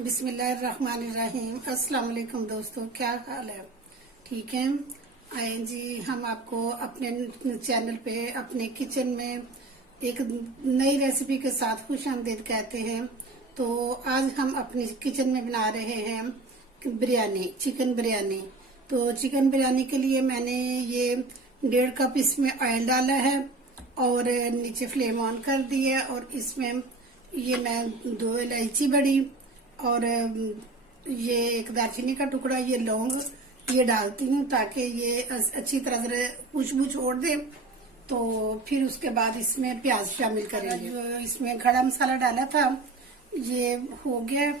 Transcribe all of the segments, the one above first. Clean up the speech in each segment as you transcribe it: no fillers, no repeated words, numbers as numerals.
बिस्मिल्लाहिर्रहमानिर्रहीम। अस्सलाम वालेकुम दोस्तों, क्या हाल है? ठीक है। आए जी, हम आपको अपने चैनल पे अपने किचन में एक नई रेसिपी के साथ खुशामदीद कहते हैं। तो आज हम अपनी किचन में बना रहे हैं बिरयानी, चिकन बिरयानी। तो चिकन बिरयानी के लिए मैंने ये 1.5 कप इसमें ऑयल डाला है और नीचे फ्लेम ऑन कर दी है। और इसमें ये मैं 2 इलायची बड़ी और ये एक दालचीनी का टुकड़ा, ये लौंग ये डालती हूँ ताकि ये अच्छी तरह से खुशबू छोड़ दे। तो फिर उसके बाद इसमें प्याज शामिल करेंगे। जो इसमें खड़ा मसाला डाला था ये हो गया,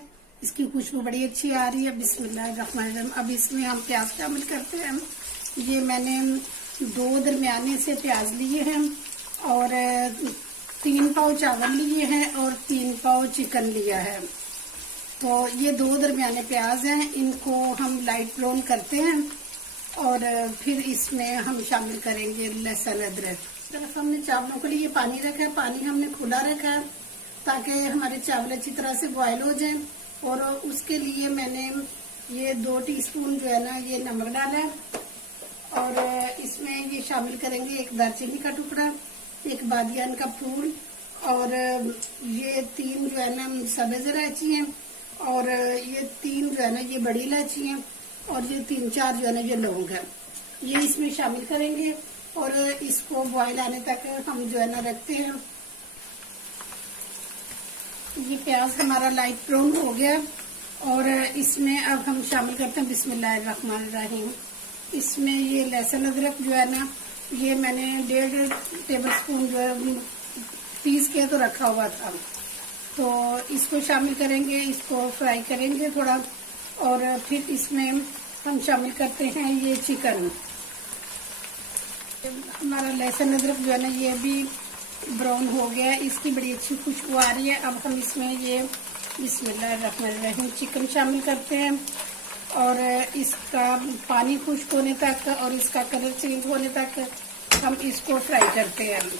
इसकी खुशबू बड़ी अच्छी आ रही है। बिस्मिल्लाहिर्रहमानिर्रहीम। अब इसमें हम प्याज शामिल करते हैं। ये मैंने 2 दरमियाने से प्याज लिए हैं और 3 पाव चावल लिए हैं और 3 पाव चिकन लिया है। तो ये 2 दरमियाने प्याज हैं, इनको हम लाइट ब्राउन करते हैं और फिर इसमें हम शामिल करेंगे लहसुन अदरक। इस तरफ हमने चावलों के लिए पानी रखा है, पानी हमने खुला रखा है ताकि हमारे चावल अच्छी तरह से बॉयल हो जाएं। और उसके लिए मैंने ये 2 टीस्पून जो है ना ये नमक डाला है और इसमें ये शामिल करेंगे एक दालचीनी का टुकड़ा, एक बादियान का फूल और ये 3 जो है ना सब्ज इलायची हैं और ये 3 जो है ना ये बड़ी इलायची हैं और ये 3-4 जो है ना ये लौंग है, ये इसमें शामिल करेंगे। और इसको बॉयल आने तक हम जो है ना रखते हैं। ये प्याज हमारा लाइट ब्राउन हो गया और इसमें अब हम शामिल करते हैं बिस्मिल्लाहिर्रहमानिर्रहीम। इसमें ये लहसुन अदरक जो है ना ये मैंने 1.5 टेबल स्पून जो है पीस के तो रखा हुआ था। तो इसको शामिल करेंगे, इसको फ्राई करेंगे थोड़ा और फिर इसमें हम शामिल करते हैं ये चिकन। हमारा लहसुन अदरक जो है ना ये भी ब्राउन हो गया, इसकी बड़ी अच्छी खुशबू आ रही है। अब हम इसमें ये बिस्मिल्लाहिर्रहमानिर्रहीम चिकन शामिल करते हैं और इसका पानी खुश्क होने तक और इसका कलर चेंज होने तक हम इसको फ्राई करते हैं।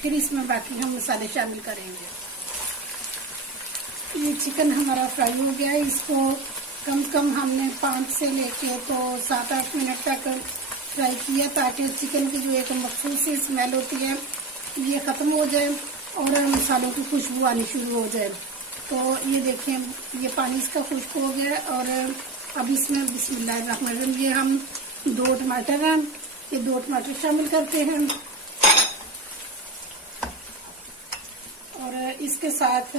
फिर इसमें बाकी हम मसाले शामिल करेंगे। ये चिकन हमारा फ्राई हो गया है, इसको कम से कम हमने 5 से लेके तो 7-8 मिनट तक फ्राई किया ताकि चिकन की जो एक मखसूस सी स्मेल होती है ये ख़त्म हो जाए और मसालों की खुशबू आनी शुरू हो जाए। तो ये देखें ये पानी इसका खुश्क हो गया और अब इसमें बिस्मिल्लाहिर्रहमानिर्रहीम ये हम 2 टमाटर हैं, ये 2 टमाटर शामिल करते हैं। और इसके साथ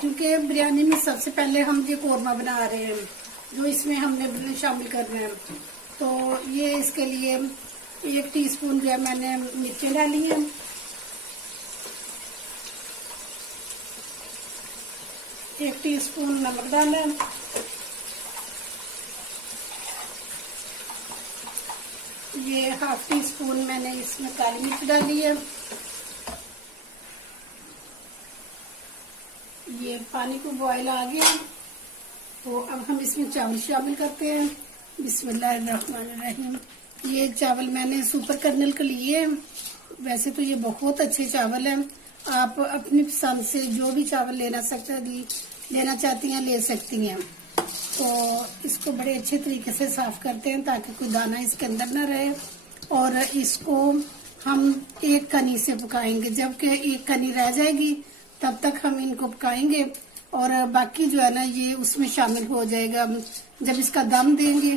क्योंकि बिरयानी में सबसे पहले हम ये कोरमा बना रहे हैं जो इसमें हमने शामिल कर रहे हैं, तो ये इसके लिए 1 टीस्पून जो है मैंने मिर्चें डाली हैं, 1 टीस्पून नमक डाला है, ये 1/2 टीस्पून मैंने इसमें काली मिर्च डाली है। ये पानी को बॉयल आ गया तो अब हम इसमें चावल शामिल करते हैं बिस्मिल्लाहिर्रहमानिर्रहीम। ये चावल मैंने सुपर कर्नल के लिए, वैसे तो ये बहुत अच्छे चावल हैं, आप अपनी पसंद से जो भी चावल लेना चाहती हैं ले सकती हैं। तो इसको बड़े अच्छे तरीके से साफ करते हैं ताकि कोई दाना इसके अंदर ना रहे और इसको हम 1 कनी से पकाएंगे, जबकि 1 कनी रह जाएगी तब तक हम इनको पकाएंगे और बाकी जो है ना ये उसमें शामिल हो जाएगा। जब इसका दम देंगे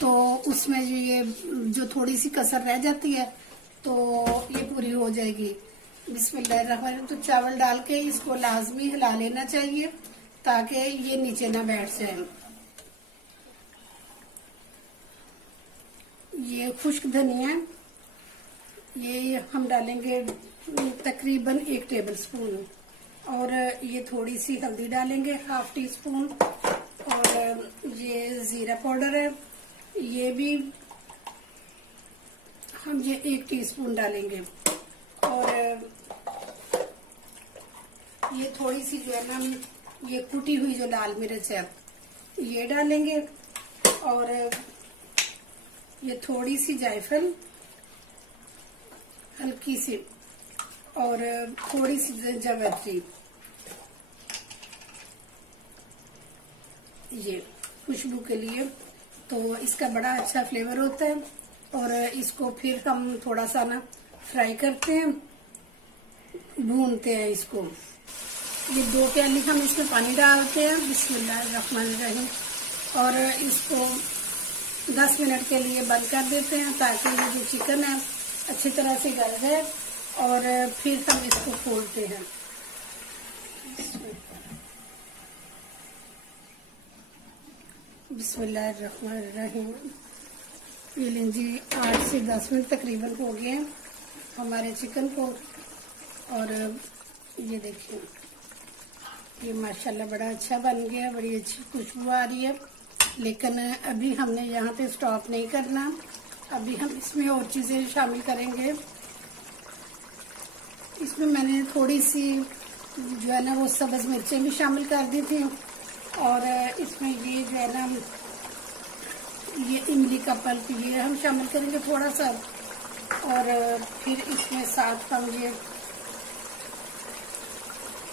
तो उसमें ये जो थोड़ी सी कसर रह जाती है तो ये पूरी हो जाएगी। बिस्मिल्लाहिर्रहमानिर्रहीम। तो चावल डाल के इसको लाजमी हिला लेना चाहिए ताकि ये नीचे ना बैठ जाए। ये खुश्क धनिया, ये हम डालेंगे तकरीबन 1 टेबल स्पून, और ये थोड़ी सी हल्दी डालेंगे 1/2 टीस्पून, और ये जीरा पाउडर है, ये भी हम ये 1 टीस्पून डालेंगे, और ये थोड़ी सी जो है ना ये कुटी हुई जो लाल मिर्च है ये डालेंगे, और ये थोड़ी सी जायफल हल्की सी, और थोड़ी सी जावित्री, ये खुशबू के लिए, तो इसका बड़ा अच्छा फ्लेवर होता है। और इसको फिर हम थोड़ा सा ना फ्राई करते हैं, भूनते हैं इसको। ये 2 प्याली हम इसमें पानी डालते हैं, बिस्मिल्लाहिर्रहमानिर्रहीम, और इसको 10 मिनट के लिए बंद कर देते हैं ताकि ये जो चिकन है अच्छी तरह से गल जाए, और फिर हम इसको खोलते हैं। बिस्मिल्लाहिर्रहमानिर्रहीम। ये लीजिए 8 से 10 मिनट तकरीबन हो गए हैं हमारे चिकन को, और ये देखिए ये माशाल्लाह बड़ा अच्छा बन गया, बड़ी अच्छी खुशबू आ रही है। लेकिन अभी हमने यहाँ पे स्टॉप नहीं करना, अभी हम इसमें और चीज़ें शामिल करेंगे। इसमें मैंने थोड़ी सी जो है ना वो सब्ज़ मिर्चें भी शामिल कर दी थी, और इसमें ये जो है ना ये इमली का पल्प ये हम शामिल करेंगे थोड़ा सा, और फिर इसमें साथ हम ये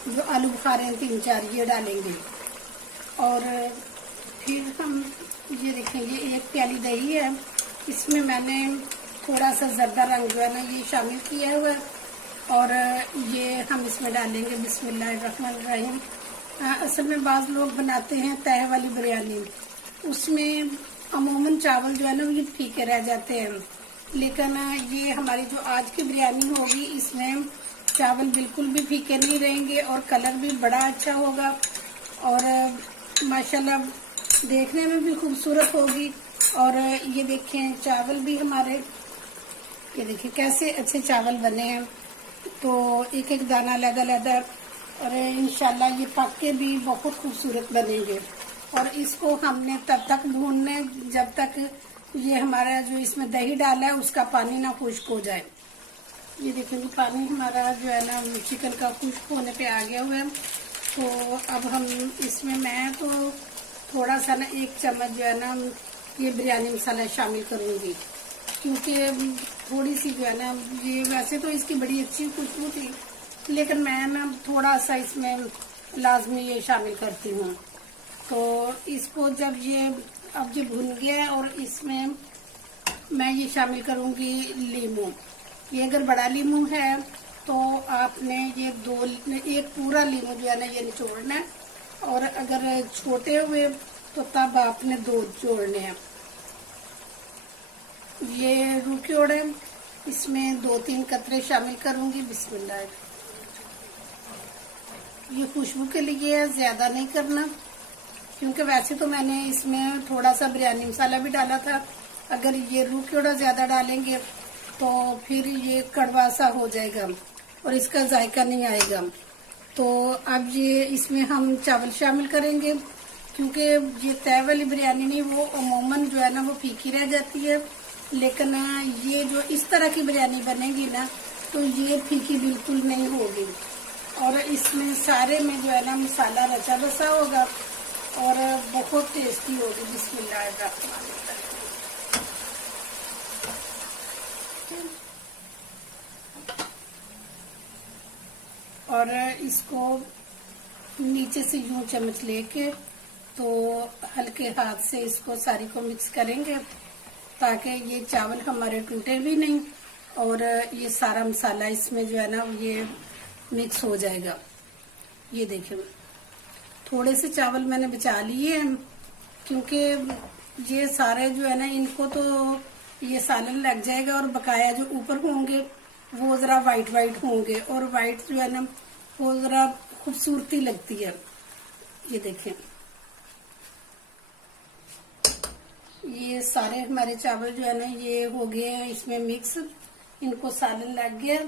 जो आलू बुखारे हैं 3-4 ये डालेंगे, और फिर हम ये देखें ये 1 प्याली दही है, इसमें मैंने थोड़ा सा जर्दा रंग जो है ना ये शामिल किया हुआ है, और ये हम इसमें डालेंगे बिस्मिल्लाहिर्रहमानिर्रहीम। असल में बाज़ लोग बनाते हैं तह वाली बिरयानी, उसमें अमूमन चावल जो है ना ये फीके रह जाते हैं, लेकिन ये हमारी जो आज की बिरयानी होगी इसमें चावल बिल्कुल भी फीके नहीं रहेंगे, और कलर भी बड़ा अच्छा होगा, और माशाल्लाह देखने में भी खूबसूरत होगी। और ये देखें चावल भी हमारे, ये देखिए कैसे अच्छे चावल बने हैं, तो एक एक दाना अलग-अलग, और इंशाल्लाह ये पक के भी बहुत खूबसूरत बनेंगे। और इसको हमने तब तक भूनने जब तक ये हमारा जो इसमें दही डाला है उसका पानी ना खुश्क हो जाए। ये देखिए पानी हमारा जो है ना चिकन का खुश्क होने पे आ गया हुआ है, तो अब हम इसमें मैं तो थोड़ा सा ना 1 चम्मच जो है ना ये बिरयानी मसाला शामिल करूँगी, क्योंकि थोड़ी सी जो है ना ये वैसे तो इसकी बड़ी अच्छी खुशबू थी, लेकिन मैं ना थोड़ा सा इसमें लाजमी ये शामिल करती हूँ। तो इसको जब ये अब ये भुन गया, और इसमें मैं ये शामिल करूँगी लीमू। ये अगर बड़ा लीमू है तो आपने ये 1 पूरा लीमू जो है ना ये निचोड़ना है, और अगर छोटे हुए तो तब आपने 2 जोड़ने हैं। ये रूखियोड़ है, इसमें 2-3 कतरे शामिल करूंगी, बिस्मिल्लाह। ये खुशबू के लिए है, ज्यादा नहीं करना, क्योंकि वैसे तो मैंने इसमें थोड़ा सा बिरयानी मसाला भी डाला था। अगर ये रूखियोड़ा ज्यादा डालेंगे तो फिर ये कड़वा सा हो जाएगा और इसका जायका नहीं आएगा। तो अब ये इसमें हम चावल शामिल करेंगे, क्योंकि ये तय वाली बिरयानी नहीं, वो अमूमन जो है ना वो फीकी रह जाती है, लेकिन ये जो इस तरह की बिरयानी बनेगी ना तो ये फीकी बिल्कुल नहीं होगी, और इसमें सारे में जो है ना मसाला रचा बसा होगा और बहुत टेस्टी होगी। बिस्मिल्लाहिर्रहमानिर्रहीम। और इसको नीचे से यूं चम्मच लेके तो हल्के हाथ से इसको सारी को मिक्स करेंगे, ताकि ये चावल हमारे टूटे भी नहीं और ये सारा मसाला इसमें जो है ना ये मिक्स हो जाएगा। ये देखिए थोड़े से चावल मैंने बचा लिए हैं, क्योंकि ये सारे जो है ना इनको तो ये सालन लग जाएगा और बकाया जो ऊपर होंगे वो जरा वाइट वाइट होंगे, और वाइट जो है ना वो जरा खूबसूरती लगती है। ये देखें, ये सारे हमारे चावल जो है ना ये हो गए हैं इसमें मिक्स, इनको सालन लग गया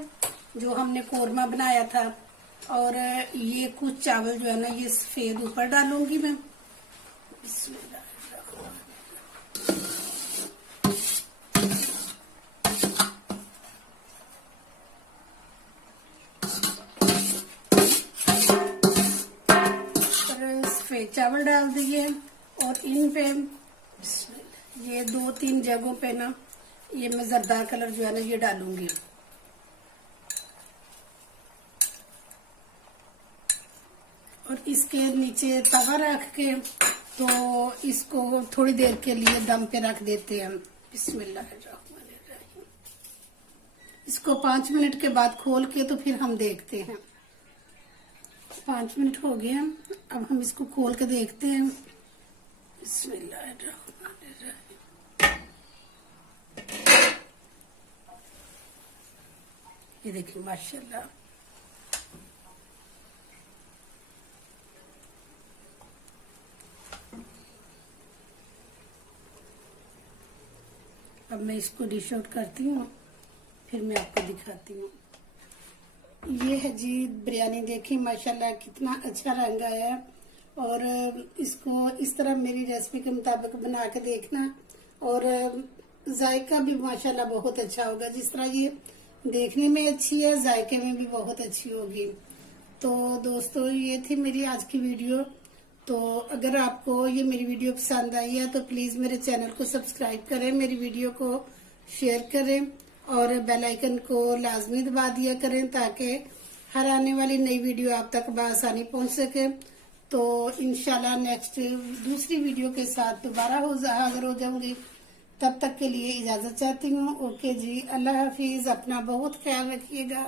जो हमने कोरमा बनाया था। और ये कुछ चावल जो है ना ये सफेद ऊपर डालूंगी मैं। सफेद चावल डाल दिए, और इन पे ये 2-3 जगहों पे ना ये मैं जरदार कलर जो है ना ये डालूंगी। और इसके नीचे तवा रख के तो इसको थोड़ी देर के लिए दम पे रख देते हैं। बिस्मिल्लाहिर्रहमानिर्रहीम। इसको 5 मिनट के बाद खोल के तो फिर हम देखते हैं। 5 मिनट हो गए, अब हम इसको खोल के देखते हैं। बिस्मिल्लाहिर्रहमानिर्रहीम। ये देखिए माशाल्लाह, अब मैं इसको डिश आउट करती हूँ, फिर मैं आपको दिखाती हूँ। ये है जी बिरयानी, देखिए माशाल्लाह कितना अच्छा रंग आया है। और इसको इस तरह मेरी रेसिपी के मुताबिक बना के देखना, और जायका भी माशाल्लाह बहुत अच्छा होगा। जिस तरह ये देखने में अच्छी है, जायके में भी बहुत अच्छी होगी। तो दोस्तों ये थी मेरी आज की वीडियो। तो अगर आपको ये मेरी वीडियो पसंद आई है तो प्लीज मेरे चैनल को सब्सक्राइब करें, मेरी वीडियो को शेयर करें, और बेल आइकन को लाजमी दबा दिया करें ताकि हर आने वाली नई वीडियो आप तक बआसानी पहुंच सके। तो इंशाल्लाह नेक्स्ट दूसरी वीडियो के साथ दोबारा हाजिर हो जाऊंगी। तब तक के लिए इजाजत चाहती हूँ। ओके जी, अल्लाह हाफिज, अपना बहुत ख्याल रखिएगा।